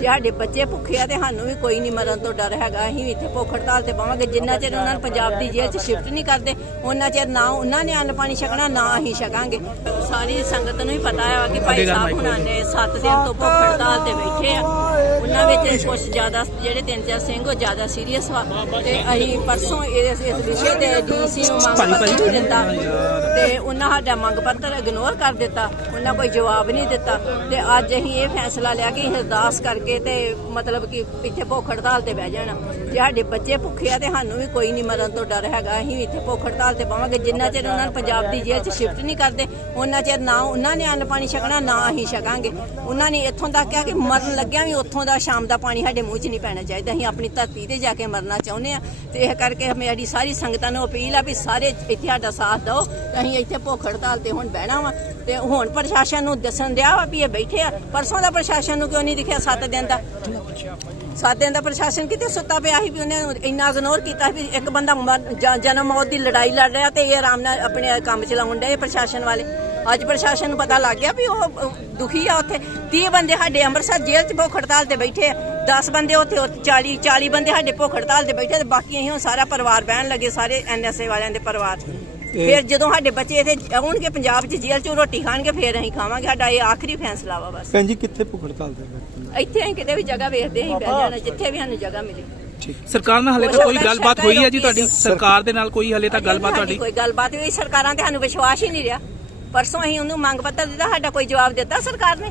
ਜੇ ਸਾਡੇ ਬੱਚੇ ਭੁੱਖੇ ਆ ਤੇ ਸਾਨੂੰ ਵੀ ਕੋਈ ਨਹੀਂ ਮਰਨ ਤੋਂ ਡਰ ਹੈਗਾ। ਅਸੀਂ ਵੀ ਇੱਥੇ ਭੁੱਖ ਹੜਤਾਲ ਤੇ ਪਾਵਾਂਗੇ। ਜਿੰਨਾ ਚਿਰ ਉਹਨਾਂ ਨੂੰ ਪੰਜਾਬ ਦੀ ਜੇਲ੍ਹ 'ਚ ਸ਼ਿਫਟ ਨਹੀਂ ਕਰਦੇ ਉਹਨਾਂ ਚਿਰ ਨਾ ਉਹਨਾਂ ਨੇ ਅੰਨ ਪਾਣੀ ਛਕਣਾ ਨਾ ਅਸੀਂ ਛਕਾਂਗੇ। ਸਾਰੀ ਸੰਗਤ ਨੂੰ ਹੀ ਪਤਾ ਹੈ ਕਿ ਭਾਈ ਸਾਹਿਬ ਹੁਣਾਂ ਨੇ 7 ਦਿਨ ਤੋਂ ਭੁੱਖ ਹੜਤਾਲ ਤੇ ਬੈਠੇ ਆ। ਉਹਨਾਂ ਵਿੱਚ ਕੁਝ ਜ਼ਿਆਦਾ ਜਿਹੜੇ ਤਿੰਨ ਚਾਰ ਸਿੰਘ ਉਹ ਜ਼ਿਆਦਾ ਸੀਰੀਅਸ ਵਾ। ਤੇ ਅਸੀਂ ਪਰਸੋਂ ਇਸ ਇਸ ਵਿਸ਼ੇ ਤੇ ਡੀਸੀ ਨੂੰ ਮੰਗ ਪੱਤਰ ਦਿੱਤਾ। ਤੇ ਉਹਨਾਂ ਸਾਡਾ ਮੰਗ ਪੱਤਰ ਇਗਨੋਰ ਕਰ ਦਿੱਤਾ। ਉਹਨਾਂ ਕੋਈ ਜਵਾਬ ਨਹੀਂ ਦਿੱਤਾ। ਤੇ ਅੱਜ ਅਸੀਂ ਇਹ ਫੈਸਲਾ ਲਿਆ ਕਿ ਅਰਦਾਸ ਕਰਕੇ ਤੇ ਮਤਲਬ ਕਿ ਇੱਥੇ ਭੁੱਖ ਹੜਤਾਲ ਤੇ ਬਹਿ ਜਾਣਾ। ਜੇ ਸਾਡੇ ਬੱਚੇ ਭੁੱਖੇ ਆ ਤੇ ਸਾਨੂੰ ਵੀ ਕੋਈ ਨਹੀਂ ਮਰਨ ਤੋਂ ਡਰ ਹੈਗਾ। ਅਸੀਂ ਇੱਥੇ ਭੁੱਖ ਹੜਤਾਲ ਤੇ ਪਾਵਾਂਗੇ ਜਿੰਨਾ ਚਿਰ ਉਹਨਾਂ ਨੂੰ ਪੰਜਾਬ ਦੀ ਜੇਲ੍ਹ 'ਚ ਸ਼ਿਫਟ ਨਹੀਂ ਕਰਦੇ ਉਹਨਾਂ ਚਿਰ ਨਾ ਉਹਨਾਂ ਨੇ ਅੰਨ ਪਾਣੀ ਛਕਣਾ, ਨਾ ਅਸੀਂ ਛਕਾਂਗੇ। ਉਹਨਾਂ ਨੇ ਇੱਥੋਂ ਤੱਕ ਕਿਹਾ ਕਿ ਮਰਨ ਲੱਗਿਆ ਵੀ ਉੱਥੋਂ ਦਾ ਸ਼ਾਮ ਦਾ ਪਾਣੀ ਸਾਡੇ ਮੂੰਹ 'ਚ ਨਹੀਂ ਪੈਣਾ ਚਾਹੀਦਾ। ਅਸੀਂ ਆਪਣੀ ਧਰਤੀ ਤੇ ਜਾ ਕੇ ਮਰਨਾ ਚਾਹੁੰਦੇ ਆ ਤੇ ਇਹ ਕਰਕੇ ਮੇਰੀ ਸਾਰੀ ਸੰਗਤਾਂ ਨੂੰ ਅਪੀਲ ਆ ਵੀ ਸਾਰੇ ਇੱਥੇ ਸਾਡਾ ਸਾਥ ਦਿਓ। ਅਸੀਂ ਇੱਥੇ ਭੁੱਖ ਹੜਤਾਲ ਤੇ ਹੁਣ ਬਹਿਣਾ ਵਾ। ਤੇ ਹੁਣ ਪ੍ਰਸ਼ਾਸਨ ਨੂੰ ਦੱਸਣ ਦਿਆ ਵਾ ਵੀ ਇਹ ਬੈਠੇ ਆ। ਪਰਸੋਂ ਦਾ ਪ੍ਰਸ਼ਾਸਨ ਨੂੰ ਕਿਉਂ ਨਹੀਂ ਦਿਖਿਆ? 7 ਦਿਨ ਦਾ ਸੱਤ ਦਿਨ ਦਾ ਪ੍ਰਸ਼ਾਸਨ ਕਿਤੇ ਸੁੱਤਾ ਪਿਆ ਸੀ ਵੀ ਉਹਨੇ ਇੰਨਾ ਇਗਨੋਰ ਕੀਤਾ ਵੀ ਇੱਕ ਬੰਦਾ ਜਨਮ ਮੌਤ ਦੀ ਲੜਾਈ ਲੜ ਰਿਹਾ ਤੇ ਇਹ ਆਰਾਮ ਨਾਲ ਆਪਣੇ ਕੰਮ ਚਲਾਉਣ ਡਏ ਪ੍ਰਸ਼ਾਸਨ ਵਾਲੇ। ਅੱਜ ਪ੍ਰਸ਼ਾਸਨ ਨੂੰ ਪਤਾ ਲੱਗ ਗਿਆ ਵੀ ਉਹ ਦੁਖੀ ਆ ਉੱਥੇ। 30 ਬੰਦੇ ਸਾਡੇ ਅੰਮ੍ਰਿਤਸਰ ਜੇਲ੍ਹ 'ਚ ਭੁੱਖ ਹੜਤਾਲ ਤੇ ਬੈਠੇ ਆ। 10 ਬੰਦੇ ਉੱਥੇ ਉੱਥੇ 40 40 ਬੰਦੇ ਸਾਡੇ ਭੁੱਖ ਹੜਤਾਲ ਤੇ ਬੈਠੇ ਤੇ ਬਾਕੀ ਅਸੀਂ ਹੁਣ ਸਾਰਾ ਪਰਿਵਾਰ ਬਹਿਣ ਲੱਗੇ ਸਾਰੇ ਐਨਐਸਏ ਵਾਲਿਆਂ ਦੇ ਪਰਿਵਾਰ ਫਿਰ ਜਦੋਂ ਸਾਡੇ ਬੱਚੇ ਇੱਥੇ ਆਉਣਗੇ ਪੰਜਾਬ 'ਚ ਜੇਲ੍ਹ 'ਚੋਂ ਰੋਟੀ ਖਾਣਗੇ ਫਿਰ ਅਸੀਂ ਖਾਵਾਂਗੇ। ਸਾਡਾ ਇਹ ਆਖਰੀ ਫੈਸਲਾ ਵਾ ਬਸ। ਭੈਣ ਜੀ ਕਿੱਥੇ ਭੁੱਖ ਹੜਤਾਲ ਤੇ ਬੈਠੇ ਇੱਥੇ ਅਸੀਂ ਕਿਤੇ ਵੀ ਜਗ੍ਹਾ ਵੇਖਦੇ ਅਸੀਂ ਬਹਿ ਜਾਣਾ ਜਿੱਥੇ ਵੀ ਸਾਨੂੰ ਜਗ੍ਹਾ ਮਿਲੇ। ਸਰਕਾਰ ਨਾਲ ਹਲੇ ਤੱਕ ਕੋਈ ਗੱਲਬਾਤ ਹੋਈ ਹੈ ਜੀ ਤੁਹਾਡੀ? ਸਰਕਾਰ ਦੇ ਨਾਲ ਕੋਈ ਹਲੇ ਤੱਕ ਗੱਲਬਾਤ ਤੁਹਾਡੀ? ਕੋਈ ਗੱਲਬਾਤ ਹੋਈ ਸਰਕਾਰਾਂ ਤੇ ਸਾਨੂੰ ਵਿਸ਼ਵਾਸ ਹੀ ਨਹੀਂ ਰਿਹਾ। ਪਰਸੋਂ ਅਸੀਂ ਉਹਨੂੰ ਮੰਗ ਪੱਤਰ ਦਿੱਤਾ ਸਾਡਾ ਕੋਈ ਜਵਾਬ ਦਿੱਤਾ ਸਰਕਾਰ ਨੇ।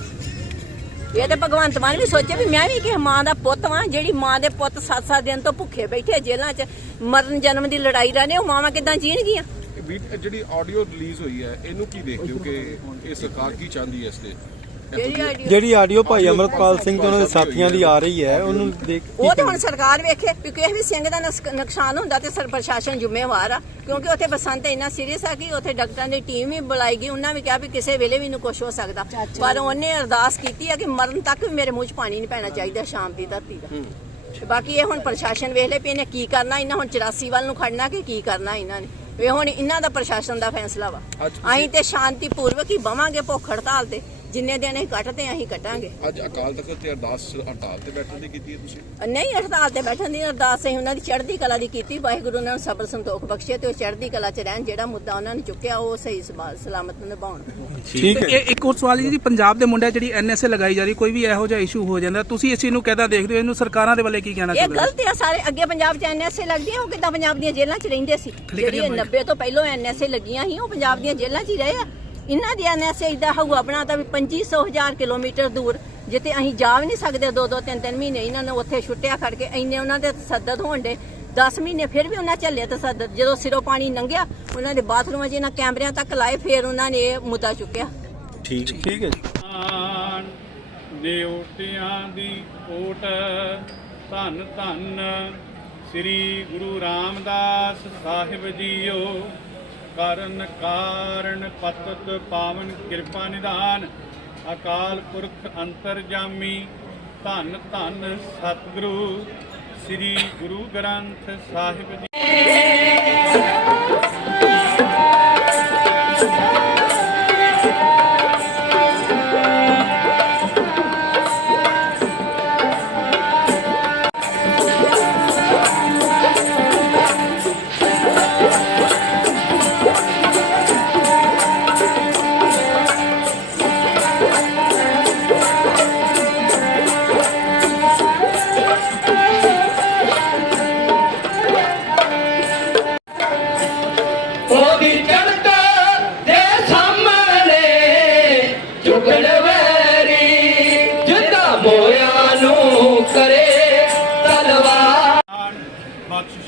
ਇਹ ਤੇ ਭਗਵੰਤ ਮਾਨ ਵੀ ਸੋਚੇ ਵੀ ਮੈਂ ਵੀ ਕਿਸੇ ਮਾਂ ਦਾ ਪੁੱਤ ਵਾਂ, ਜਿਹੜੀ ਮਾਂ ਦੇ ਪੁੱਤ 7-7 ਦਿਨ ਤੋਂ ਭੁੱਖੇ ਬੈਠੇ ਆ ਜੇਲ੍ਹਾਂ 'ਚ, ਮਰਨ ਜਨਮ ਦੀ ਲੜਾਈ ਰਹੇ, ਉਹ ਮਾਵਾਂ ਕਿਦਾਂ ਜੀਣਗੀਆਂ? ਜਿਹੜੀ ਆਡੀਓ ਰਿਲੀਜ਼ ਹੋਈ ਹੈ, ਇਹਨੂੰ ਕੀ ਦੇਖਦੇ ਹੋ ਕਿ ਇਹ ਸਰਕਾਰ ਕੀ ਚਾਹੁੰਦੀ ਹੈ ਇਸ ਤੇ? ਜਿਹੜੀ ਆਡੀਓ ਭਾਈ ਅਮਰਤਪਾਲ ਸਿੰਘ ਤੇ ਉਹਨਾਂ ਦੇ ਸਾਥੀਆਂ ਦੀ ਆ ਰਹੀ ਹੈ ਉਹਨੂੰ ਦੇਖ ਕੀ ਉਹ ਤੇ ਹੁਣ ਸਰਕਾਰ ਵੇਖੇ ਵੀ ਕਿਸੇ ਵੀ ਸਿੰਘ ਦਾ ਨੁਕਸ- ਨੁਕਸਾਨ ਹੁੰਦਾ ਤੇ ਸਰ ਪ੍ਰਸ਼ਾਸਨ ਜ਼ਿੰਮੇਵਾਰ ਆ ਕਿਉਂਕਿ ਉੱਥੇ ਬਸੰਤ ਇੰਨਾ ਸੀਰੀਅਸ ਆ ਕਿ ਉੱਥੇ ਡਾਕਟਰਾਂ ਦੀ ਟੀਮ ਵੀ ਬੁਲਾਈ ਗਈ ਉਹਨਾਂ ਵੀ ਕਿਹਾ ਵੀ ਕਿਸੇ ਵੇਲੇ ਵੀ ਨੂੰ ਕੁਝ ਹੋ ਸਕਦਾ। ਪਰ ਉਹਨੇ ਅਰਦਾਸ ਕੀਤੀ ਆ ਕਿ ਮਰਨ ਤੱਕ ਵੀ ਮੇਰੇ ਮੂੰਹ 'ਚ ਪਾਣੀ ਨਹੀਂ ਪੈਣਾ ਚਾਹੀਦਾ ਸ਼ਾਮ ਦੀ ਧਰਤੀ ਦਾ। ਤੇ ਬਾਕੀ ਇਹ ਹੁਣ ਪ੍ਰਸ਼ਾਸਨ ਵੇਖ ਲੈ ਵੀ ਇਹਨੇ ਕੀ ਕਰਨਾ ਇਹਨਾਂ ਹੁਣ 84 ਵੱਲ ਨੂੰ ਖੜਨਾ ਕਿ ਕੀ ਕਰਨਾ ਇਹਨਾਂ ਨੇ। ਇਹ ਹੁਣ ਇਹਨਾਂ ਦਾ ਪ੍ਰਸ਼ਾਸਨ ਦਾ ਫੈਸਲਾ ਵਾ। ਅਸੀਂ ਤੇ ਸ਼ਾਂਤੀਪੂਰਵਕ ਹੀ ਬਵਾਂਗੇ ਭੁੱਖ ਹੜਤਾਲ ਤੇ। ਜਿੰਨੇ ਦਿਨ ਅਸੀਂ ਕੱਟਦੇ ਅਸੀਂ ਕੱਟਾਂਗੇ। ਅੱਜ ਅਕਾਲ ਤਖਤ ਤੇ ਅਰਦਾਸ ਹੜਤਾਲ ਤੇ ਬੈਠਣ ਦੀ ਕੀਤੀ ਹੈ ਤੁਸੀਂ? ਨਹੀਂ ਹੜਤਾਲ ਤੇ ਬੈਠਣ ਦੀ ਅਰਦਾਸ ਅਸੀਂ ਉਹਨਾਂ ਦੀ ਚੜ੍ਹਦੀ ਕਲਾ ਦੀ ਕੀਤੀ। ਵਾਹਿਗੁਰੂ ਨੂੰ ਸਬਰ ਸੰਤੋਖ ਬਖਸ਼ੇ ਤੇ ਉਹ ਚੜ੍ਹਦੀ ਕਲਾ 'ਚ ਰਹਿਣ ਜਿਹੜਾ ਮੁੱਦਾ ਉਹਨਾਂ ਨੇ ਚੁੱਕਿਆ ਉਹ ਸਹੀ ਸਲਾਮਤ ਨਿਭਾਉਣ। ਠੀਕ ਹੈ। ਇਹ ਇੱਕ ਹੋਰ ਸਵਾਲ ਜੀ ਪੰਜਾਬ ਦੇ ਮੁੰਡਿਆਂ ਜਿਹੜੀ ਐਨਐਸਏ ਲਗਾਈ ਜਾ ਰਹੀ ਕੋਈ ਵੀ ਇਹੋ ਜਿਹਾ ਇਸ਼ੂ ਹੋ ਜਾਂਦਾ ਤੁਸੀਂ ਇਸ ਚੀਜ਼ ਨੂੰ ਕਿਦਾਂ ਦੇਖਦੇ ਹੋ? ਇਹਨੂੰ ਸਰਕਾਰਾਂ ਦੇ ਵੱਲੇ ਕੀ ਕਹਿਣਾ ਇਹ ਚਾਹੁੰਦੇ ਹੋ? ਗਲਤ ਆ ਸਾਰੇ ਅੱਗੇ ਪੰਜਾਬ 'ਚ ਐਨਐਸਏ ਲੱਗਦੀ ਆ ਉਹ ਕਿੱਦਾਂ ਪੰਜਾਬ ਦੀਆਂ ਜੇਲ੍ਹਾਂ 'ਚ ਰਹਿੰਦੇ ਸੀ? ਜਿਹੜੀ ਇਹ 90 ਤੋਂ ਪਹਿਲਾਂ ਐਨਐਸਏ ਲੱਗੀਆਂ ਸੀ ਉਹ ਪੰਜਾਬ ਦੀਆਂ ਜੇਲ੍ਹਾਂ 'ਚ ਹੀ ਰਹੇ ਆ। ਇਹਨਾਂ ਦੀ ਐਨਐਸਏ ਇਦਾਂ ਹਊਆ ਬਣਾਤਾ ਵੀ 2500 ਹਜ਼ਾਰ ਕਿਲੋਮੀਟਰ ਦੂਰ ਜਿੱਥੇ ਅਸੀਂ ਜਾ ਵੀ ਨਹੀਂ ਸਕਦੇ ਦੋ ਦੋ ਤਿੰਨ ਤਿੰਨ ਮਹੀਨੇ ਇਹਨਾਂ ਨੇ ਉੱਥੇ ਛੁੱਟਿਆ ਖੜ ਕੇ ਇੰਨੇ ਉਹਨਾਂ ਦੇ ਤਸੱਦਦ ਹੋਣ ਦੇ 10 ਮਹੀਨੇ ਫਿਰ ਵੀ ਉਹਨਾਂ ਝੱਲੇ ਤਸੱਦਦ ਜਦੋਂ ਸਿਰੋਂ ਪਾਣੀ ਲੰਘਿਆ ਉਹਨਾਂ ਦੇ ਬਾਥਰੂਮਾਂ 'ਚ ਇਹਨਾਂ ਕੈਮਰਿਆਂ ਤੱਕ ਲਾਏ ਫਿਰ ਉਹਨਾਂ ਨੇ ਇਹ ਮੁੱਦਾ ਚੁੱਕਿਆ। ਠੀਕ ਠੀਕ ਹੈ ਜੀ। ਨਿਉਟਿਆਂ ਦੀ ਓਟ ਧੰਨ ਧੰਨ ਸ੍ਰੀ ਗੁਰੂ ਰਾਮਦਾਸ ਸਾਹਿਬ ਜੀਓ। ਕਰਨ ਕਾਰਨ ਪਤਤ ਪਾਵਨ ਕਿਰਪਾ ਨਿਧਾਨ, ਅਕਾਲ ਪੁਰਖ ਅੰਤਰਜਾਮੀ, ਧੰਨ ਧੰਨ ਸਤਿਗੁਰੂ, ਸ੍ਰੀ ਗੁਰੂ ਗ੍ਰੰਥ ਸਾਹਿਬ ਜੀ।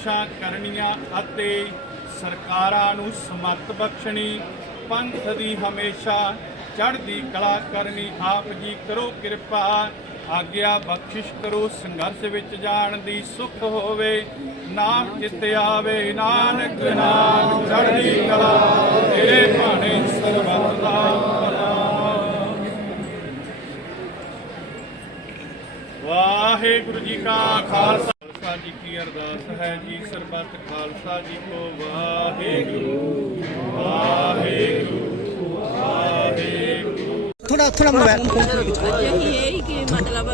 ਕੋਸ਼ਿਸ਼ਾਂ ਕਰਨੀਆਂ ਅਤੇ ਸਰਕਾਰਾਂ ਨੂੰ ਸਮੱਤ ਬਖਸ਼ਣੀ, ਪੰਥ ਦੀ ਹਮੇਸ਼ਾ ਚੜ੍ਹਦੀ ਕਲਾ ਕਰਨੀ ਆਪ ਜੀ ਕਰੋ ਕਿਰਪਾ, ਆਗਿਆ ਬਖਸ਼ਿਸ਼ ਕਰੋ, ਸੰਘਰਸ਼ ਵਿੱਚ ਜਾਣ ਦੀ ਸੁਖ ਹੋਵੇ, ਨਾਮ ਜਿੱਤ ਆਵੇ, ਨਾਨਕ ਨਾਮ ਚੜ੍ਹਦੀ ਕਲਾ, ਤੇਰੇ ਭਾਣੇ ਸਰਬੱਤ ਦਾ ਵਾਹਿਗੁਰੂ ਜੀ ਕਾ ਖਾਲਸਾ ਖਾਲਸਾ ਜੀ ਕੀ ਅਰਦਾਸ ਹੈ ਜੀ ਸਰਬੱਤ ਖਾਲਸਾ ਜੀ ਕੋ ਵਾਹਿਗੁਰੂ। ਵਾਹਿਗੁਰੂ ਵਾਹਿਗੁਰੂ। ਥੋੜਾ ਥੋੜਾ ਮੋਬਾਈਲ ਇਹ ਹੀ ਕਿ ਮਤਲਬ